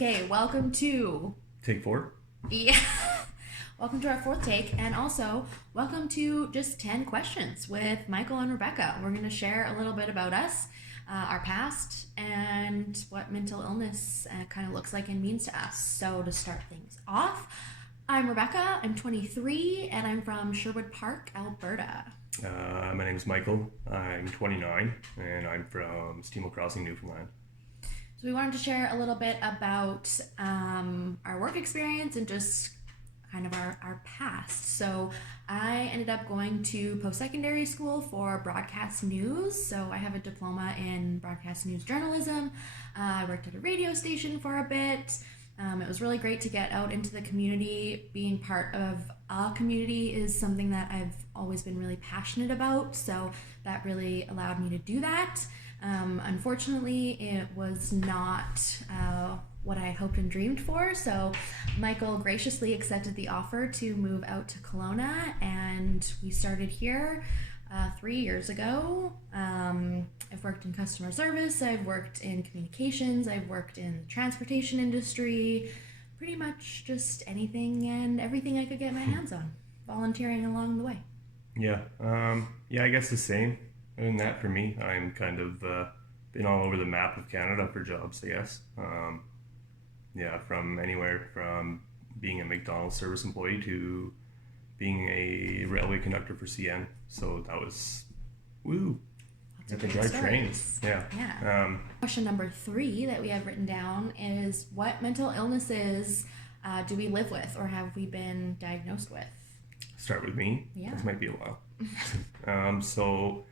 Okay, welcome to... Take 4? Yeah. Welcome to our fourth take, and also welcome to Just 10 Questions with Michael and Rebecca. We're going to share a little bit about us, our past, and what mental illness kind of looks like and means to us. So to start things off, I'm Rebecca, I'm 23, and I'm from Sherwood Park, Alberta. My name is Michael, I'm 29, and I'm from Steamboat Crossing, Newfoundland. So we wanted to share a little bit about our work experience and just kind of our past. So I ended up going to post-secondary school for broadcast news. So I have a diploma in broadcast news journalism. I worked at a radio station for a bit. It was really great to get out into the community. Being part of a community is something that I've always been really passionate about. So that really allowed me to do that. Unfortunately, it was not what I hoped and dreamed for, so Michael graciously accepted the offer to move out to Kelowna, and we started here 3 years ago. I've worked in customer service, I've worked in communications, I've worked in the transportation industry, pretty much just anything and everything I could get my hands on, volunteering along the way. Yeah, I guess the same. And that for me, I'm kind of been all over the map of Canada for jobs, I guess. From anywhere from being a McDonald's service employee to being a railway conductor for CN. So that was, woo. Lots of great stories. Trains. Yeah. Question number 3 that we have written down is, what mental illnesses do we live with or have we been diagnosed with? Start with me. Yeah. This might be a while. So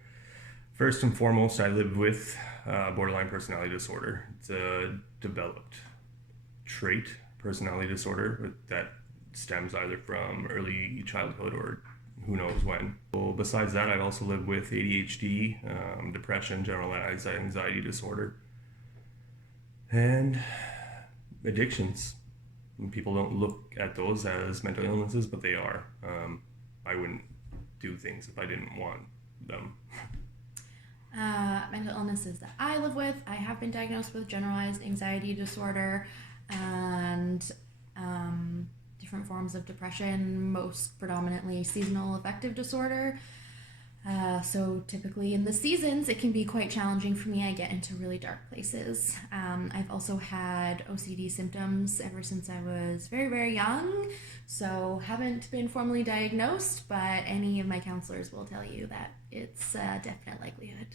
first and foremost, I live with borderline personality disorder. It's a developed trait personality disorder that stems either from early childhood or who knows when. So besides that, I also live with ADHD, depression, general anxiety disorder, and addictions. People don't look at those as mental illnesses, but they are. I wouldn't do things if I didn't want them. Mental illnesses that I live with, I have been diagnosed with generalized anxiety disorder and different forms of depression, most predominantly seasonal affective disorder. So typically in the seasons, it can be quite challenging for me. I get into really dark places. I've also had OCD symptoms ever since I was very, very young. So haven't been formally diagnosed, but any of my counselors will tell you that it's a definite likelihood.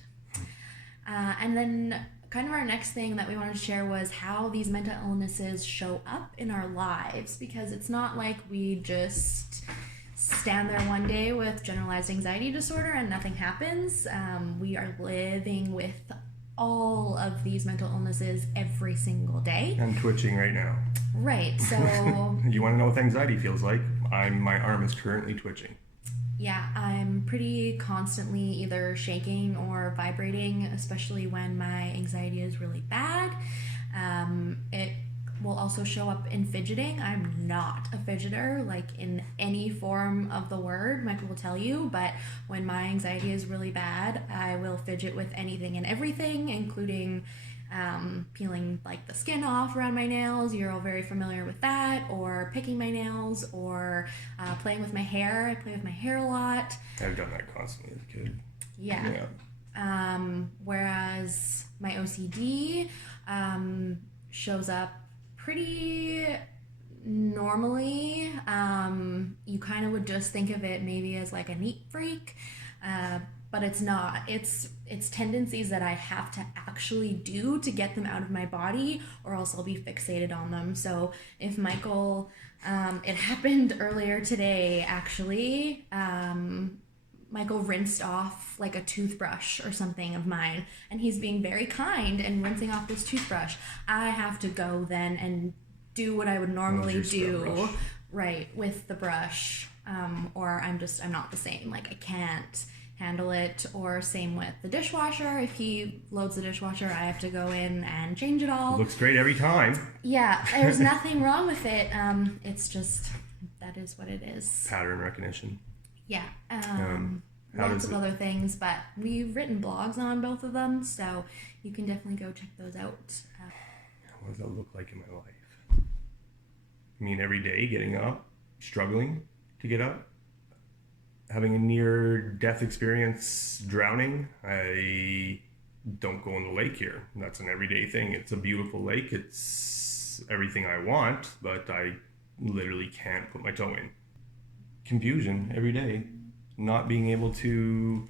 And then kind of our next thing that we wanted to share was how these mental illnesses show up in our lives, because it's not like we just stand there one day with generalized anxiety disorder and nothing happens. We are living with all of these mental illnesses every single day. I'm twitching right now. Right, so... You want to know what anxiety feels like? My arm is currently twitching. Yeah, I'm pretty constantly either shaking or vibrating, especially when my anxiety is really bad. It will also show up in fidgeting. I'm not a fidgeter, like in any form of the word, Michael will tell you, but when my anxiety is really bad, I will fidget with anything and everything, including peeling like the skin off around my nails. You're all very familiar with that, or picking my nails, or playing with my hair. I play with my hair a lot. I've done that constantly as a kid. Yeah. Whereas my OCD shows up pretty normally. You kind of would just think of it maybe as like a neat freak, but it's not. It's tendencies that I have to actually do to get them out of my body, or else I'll be fixated on them. So if Michael, it happened earlier today actually, Michael rinsed off like a toothbrush or something of mine, and he's being very kind and rinsing off this toothbrush. I have to go then and do what I would normally do, right, with the brush, or I'm not the same. Like, I can't handle it. Or same with the dishwasher. If he loads the dishwasher, I have to go in and change it all. It looks great every time. Yeah, there's nothing wrong with it. It's just, that is what it is. Pattern recognition. Yeah, lots of other things, but we've written blogs on both of them, so you can definitely go check those out. What does that look like in my life? I mean, every day getting up, struggling to get up, having a near death experience drowning. I don't go in the lake here. That's an everyday thing. It's a beautiful lake. It's everything I want, but I literally can't put my toe in. Confusion every day. Not being able to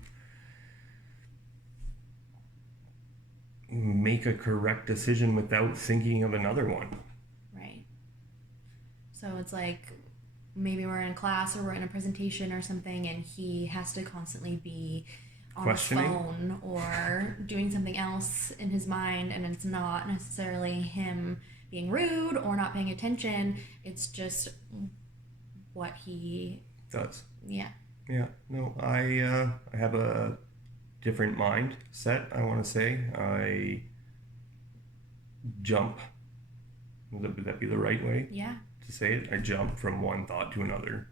make a correct decision without thinking of another one. Right. So it's like maybe we're in class or we're in a presentation or something, and he has to constantly be on his Questioning. phone or doing something else in his mind, and it's not necessarily him being rude or not paying attention. It's just what he Does. yeah. Yeah. No, I have a different mindset, I want to say. I jump. Would that be the right way Yeah. to say it? I jump from one thought to another,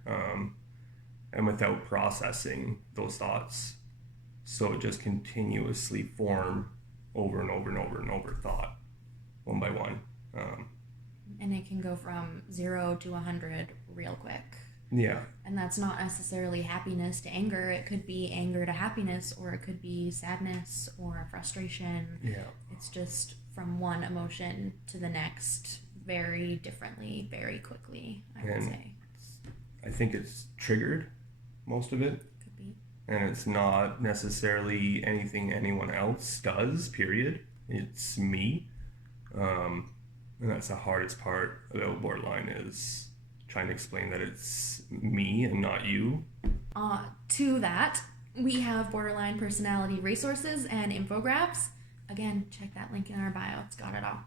and without processing those thoughts. So it just continuously form over and over and over and over thought, one by one. And it can go from 0 to 100 real quick. Yeah. And that's not necessarily happiness to anger. It could be anger to happiness, or it could be sadness or frustration. Yeah. It's just from one emotion to the next very differently, very quickly, I would And say. I think it's triggered, most of it. Could be. And it's not necessarily anything anyone else does, period. It's me. And that's the hardest part about borderline, is trying to explain that it's me and not you. To that, we have borderline personality resources and infographics. Again, check that link in our bio. It's got it all.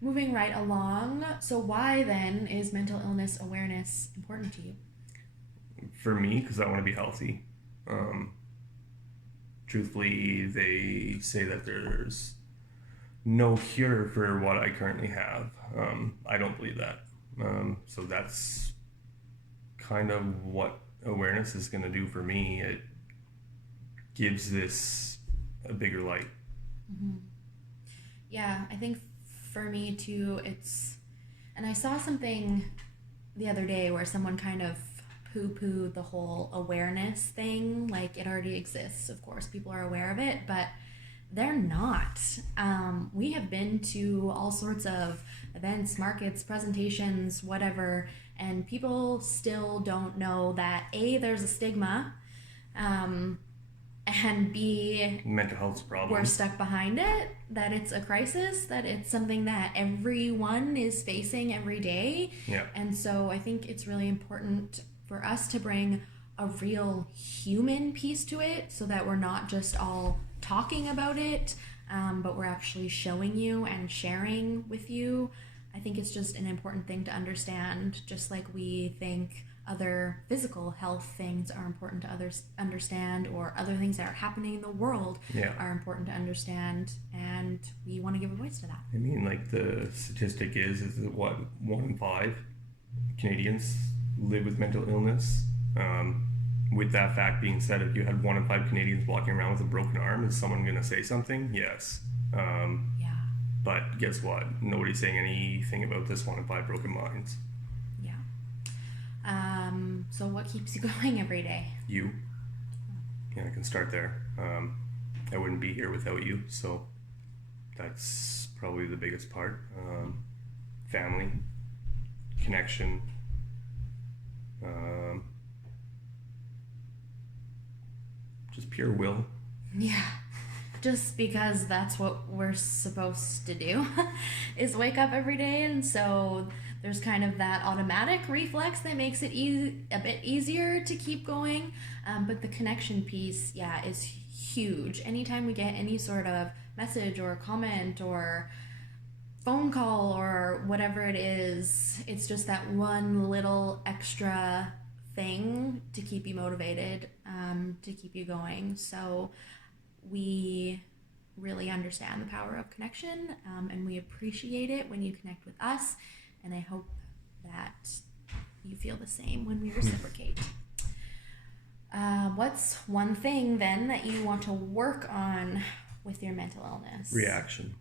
Moving right along. So why then is mental illness awareness important to you? For me, because I want to be healthy. Truthfully, they say that there's no cure for what I currently have. I don't believe that. So that's kind of what awareness is going to do for me. It gives this a bigger light. Mm-hmm. Yeah, I think for me too, and I saw something the other day where someone kind of poo-pooed the whole awareness thing. Like, it already exists, of course, people are aware of it, but they're not. We have been to all sorts of events, markets, presentations, whatever, and people still don't know that A, there's a stigma, and B, Mental health's a problem. we're stuck behind it, that it's a crisis, that it's something that everyone is facing every day. Yeah. And so I think it's really important for us to bring a real human piece to it, so that we're not just all talking about it, but we're actually showing you and sharing with you. I think it's just an important thing to understand, just like we think other physical health things are important to others understand, or other things that are happening in the world Yeah. are important to understand, and we want to give a voice to that. I mean, like, the statistic is that what, 1 in 5 Canadians live with mental illness. With that fact being said, if you had 1 in 5 Canadians walking around with a broken arm, is someone going to say something? Yes. Yeah. But guess what? Nobody's saying anything about this 1 in 5 broken minds. Yeah. So what keeps you going every day? You. Yeah, I can start there. I wouldn't be here without you, so that's probably the biggest part. Family, connection, just pure will. Yeah. Just because that's what we're supposed to do is wake up every day, and so there's kind of that automatic reflex that makes it a bit easier to keep going, but the connection piece, yeah, is huge. Anytime we get any sort of message or comment or phone call or whatever it is, it's just that one little extra thing to keep you motivated, to keep you going. So we really understand the power of connection, and we appreciate it when you connect with us, and I hope that you feel the same when we reciprocate. What's one thing then that you want to work on with your mental illness? Reaction.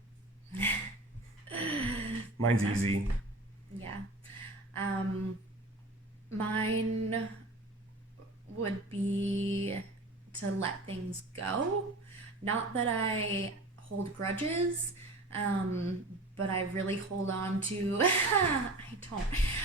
Mine's easy. Yeah. Mine would be to let things go. Not that I hold grudges, but I really hold on to, I don't,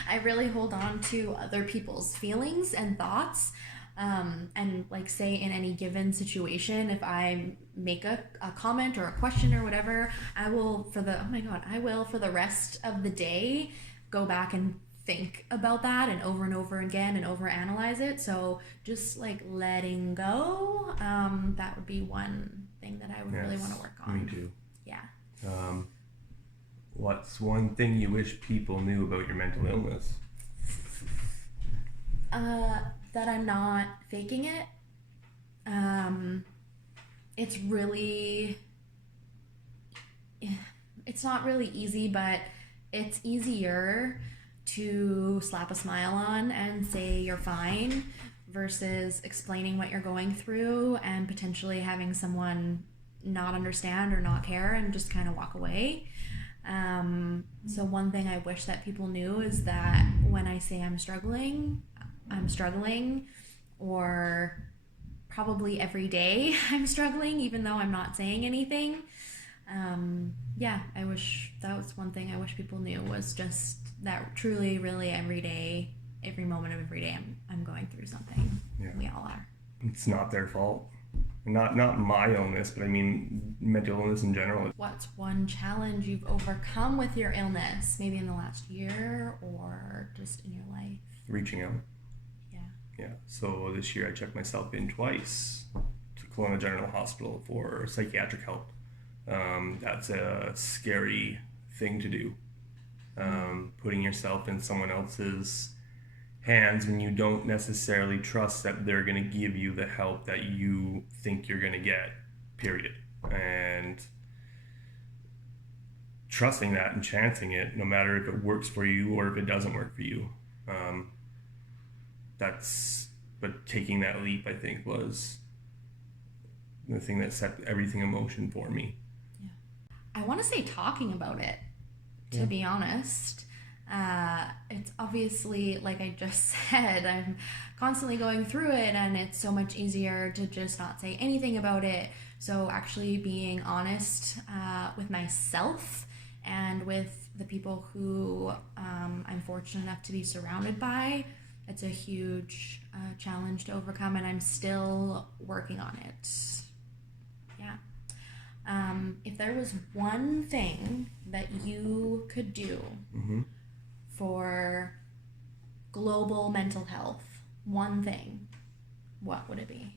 I really hold on to other people's feelings and thoughts. And like, say in any given situation, if I make a comment or a question or whatever, I will for the rest of the day go back and think about that and over again and over analyze it. So just like letting go, that would be one thing that I would really want to work on. Me too. Yeah. What's one thing you wish people knew about your mental illness? That I'm not faking it. It's really, it's not really easy, but it's easier to slap a smile on and say you're fine versus explaining what you're going through and potentially having someone not understand or not care and just kind of walk away. So one thing I wish that people knew is that when I say I'm struggling, or probably every day I'm struggling, even though I'm not saying anything. I wish that was one thing I wish people knew, was just that truly, really every day, every moment of every day, I'm going through something. Yeah. We all are. It's not their fault. Not my illness, but I mean mental illness in general. What's one challenge you've overcome with your illness, maybe in the last year or just in your life? Reaching out. Yeah. So this year I checked myself in twice to Kelowna General Hospital for psychiatric help. That's a scary thing to do. Putting yourself in someone else's hands when you don't necessarily trust that they're going to give you the help that you think you're going to get, period. And trusting that and chancing it, no matter if it works for you or if it doesn't work for you. But taking that leap, I think, was the thing that set everything in motion for me. Yeah. I want to say talking about it, to be honest. It's obviously, like I just said, I'm constantly going through it, and it's so much easier to just not say anything about it. So actually being honest with myself and with the people who I'm fortunate enough to be surrounded by, it's a huge challenge to overcome, and I'm still working on it. Yeah. If there was one thing that you could do for global mental health, one thing, what would it be?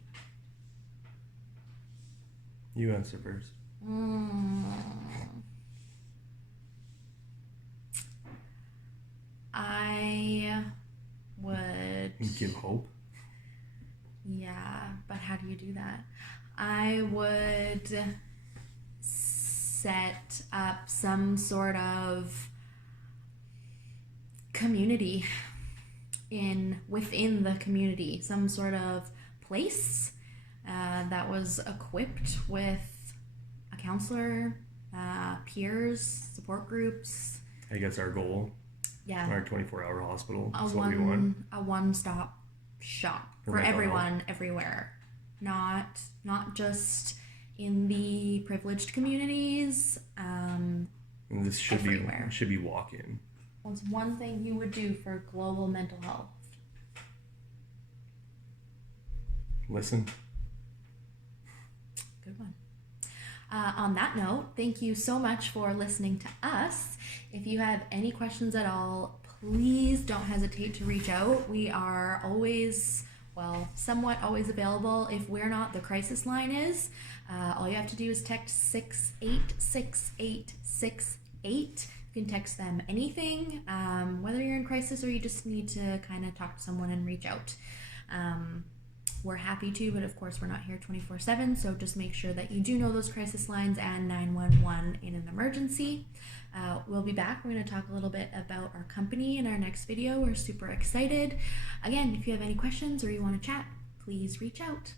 You answer first. I would give hope. Yeah, but how do you do that? I would set up some sort of community within the community, some sort of place that was equipped with a counselor, peers, support groups. I guess our goal. Yeah. Our 24-hour hospital. That's what we want. A one-stop shop for everyone, everywhere. Not just in the privileged communities. And this should everywhere. be walk-in. What's one thing you would do for global mental health? Listen. Good one. On that note, thank you so much for listening to us. If you have any questions at all, please don't hesitate to reach out. We are always, somewhat always available. If we're not, the crisis line is. All you have to do is text 686868. You can text them anything, whether you're in crisis or you just need to kind of talk to someone and reach out. We're happy to, but of course we're not here 24/7, so just make sure that you do know those crisis lines and 911 in an emergency. We'll be back. We're going to talk a little bit about our company in our next video. We're super excited. Again, if you have any questions or you want to chat, please reach out.